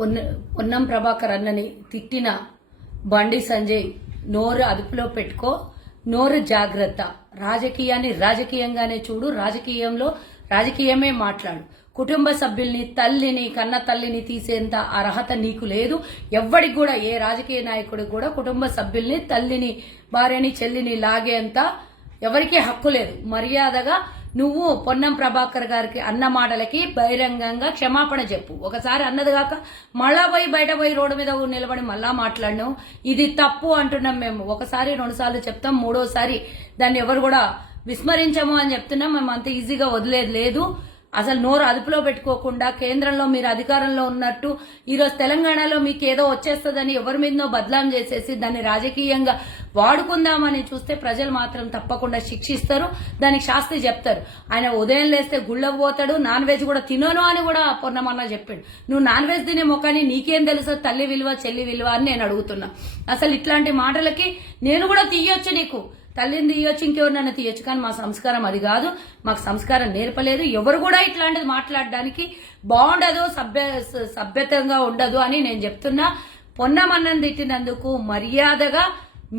పొన్నం ప్రభాకర్ అన్నని తిట్టిన బండి సంజయ్ నోరు అదుపులో పెట్టుకో, నోరు జాగ్రత్త. రాజకీయాన్ని రాజకీయంగానే చూడు, రాజకీయమే మాట్లాడు. కుటుంబ సభ్యుల్ని, తల్లిని, కన్న తల్లిని తీసేంత అర్హత నీకు లేదు. ఎవ్వడికి కూడా, ఏ రాజకీయ నాయకుడికి కూడా కుటుంబ సభ్యుల్ని, తల్లిని, భార్యని, చెల్లిని లాగేంత ఎవరికీ హక్కు లేదు. మర్యాదగా నువ్వు పొన్నం ప్రభాకర్ గారికి అన్న మాటలకి బహిరంగంగా క్షమాపణ చెప్పు. ఒకసారి అన్నది కాక మళ్ళా బయట పోయి రోడ్డు మీద నిలబడి మళ్ళా మాట్లాడినావు. ఇది తప్పు అంటున్నాం మేము. ఒకసారి 2 సార్లు చెప్తాం, 3వసారి దాన్ని ఎవరు కూడా విస్మరించము అని చెప్తున్నాం. మేము అంత ఈజీగా వదిలేదు లేదు. అసలు నోరు అదుపులో పెట్టుకోకుండా కేంద్రంలో మీరు అధికారంలో ఉన్నట్టు ఈరోజు తెలంగాణలో మీకు ఏదో వచ్చేస్తుందని ఎవరి మీదనో బదలాం చేసేసి దాన్ని రాజకీయంగా వాడుకుందామని చూస్తే ప్రజలు మాత్రం తప్పకుండా శిక్షిస్తారు, దానికి శాస్తి చెప్తారు. ఆయన ఉదయం లేస్తే గుళ్ళకు పోతాడు, నాన్ వెజ్ కూడా తినను అని కూడా పొన్నమన్నా చెప్పాడు. నువ్వు నాన్ వెజ్ తినే మొక్కని నీకేం తెలుసు తల్లి విలువ, చెల్లి విలువ అని నేను అడుగుతున్నా. అసలు ఇట్లాంటి మాటలకి నేను కూడా తీయొచ్చు, నీకు తల్లిని తీయొచ్చు, ఇంకెవరినైనా తీయొచ్చు, కానీ మా సంస్కారం అది కాదు. మాకు సంస్కారం నేర్పలేదు. ఎవరు కూడా ఇట్లాంటిది మాట్లాడడానికి బాగుండదు, సభ్యతంగా ఉండదు అని నేను చెప్తున్నా. పొన్నమన్నని తిట్టినందుకు మర్యాదగా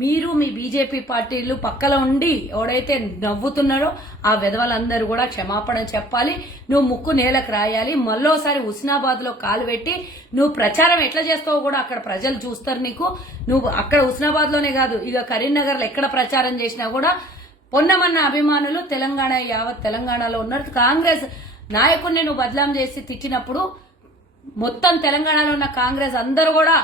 మీరు మీ బీజేపీ పార్టీలు పక్కన ఉండి ఎవడైతే నవ్వుతున్నారో ఆ విధవలందరూ కూడా క్షమాపణ చెప్పాలి. నువ్వు ముక్కు నేలకు రాయాలి. మళ్ళోసారి హుస్నాబాద్ లో కాలు పెట్టి నువ్వు ప్రచారం ఎట్లా చేస్తావో కూడా అక్కడ ప్రజలు చూస్తారు నీకు. నువ్వు అక్కడ హుస్నాబాద్ లోనే కాదు, ఇక కరీంనగర్ లో ఎక్కడ ప్రచారం చేసినా కూడా పొన్నమన్న అభిమానులు యావత్ తెలంగాణలో ఉన్నారు. కాంగ్రెస్ నాయకుడిని నువ్వు బదలాం చేసి తిట్టినప్పుడు మొత్తం తెలంగాణలో ఉన్న కాంగ్రెస్ అందరూ కూడా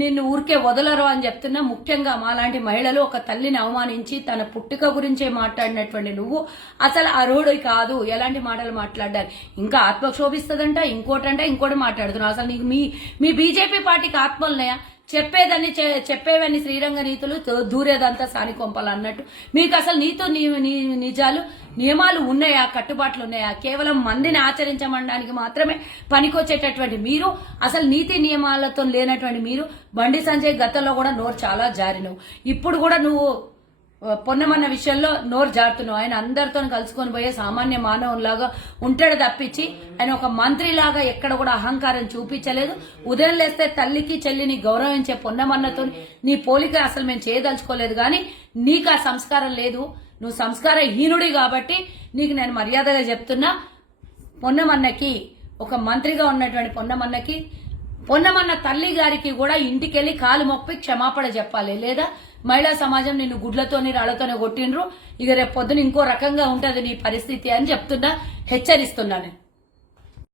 నిన్ను ఊరికే వదలరు అని చెప్తున్నా. ముఖ్యంగా మాలాంటి మహిళలు ఒక తల్లిని అవమానించి తన పుట్టుక గురించే మాట్లాడినటువంటి నువ్వు అసలు అర్హుడు కాదు ఎలాంటి మాటలు మాట్లాడాలి. ఇంకా ఆత్మక్షోభిస్తుందంట, ఇంకోటి మాట్లాడుతున్నావు. అసలు నీకు మీ బీజేపీ పార్టీకి ఆత్మలున్నాయా? చెప్పేవన్నీ శ్రీరంగ నీతులు, దూరేదంతా సానికొంపలు అన్నట్టు మీకు అసలు నిజాలు నియమాలు ఉన్నాయా, కట్టుబాట్లు ఉన్నాయా? కేవలం మందిని ఆచరించమనడానికి మాత్రమే పనికొచ్చేటటువంటి మీరు, అసలు నీతి నియమాలతో లేనటువంటి మీరు. బండి సంజయ్ గతంలో కూడా నోరు చాలా జారినవు, ఇప్పుడు కూడా నువ్వు పొన్నమన్న విషయంలో నోరు జారుతున్నావు. ఆయన అందరితో కలుసుకొని పోయే సామాన్య మానవులాగా ఉంటాడు తప్పించి ఆయన ఒక మంత్రిలాగా ఎక్కడ కూడా అహంకారం చూపించలేదు. ఉదయం లేస్తే తల్లికి చెల్లిని గౌరవించే పొన్నమన్నతో నీ పోలిక అసలు మేము చేయదలుచుకోలేదు. కానీ నీకు ఆ సంస్కారం లేదు, నువ్వు సంస్కార హీనుడి కాబట్టి నీకు నేను మర్యాదగా చెప్తున్నా. పొన్నమన్నకి, ఒక మంత్రిగా ఉన్నటువంటి పొన్నమన్న తల్లి గారికి కూడా ఇంటికెళ్లి కాలు మొప్పి క్షమాపణ చెప్పాలి. లేదా మహిళా సమాజం నిన్ను గుడ్లతోని రాళ్లతోనే కొట్టిండ్రు, ఇక రేపు పొద్దున ఇంకో రకంగా ఉంటది నీ పరిస్థితి అని చెప్తున్నా, హెచ్చరిస్తున్నాను.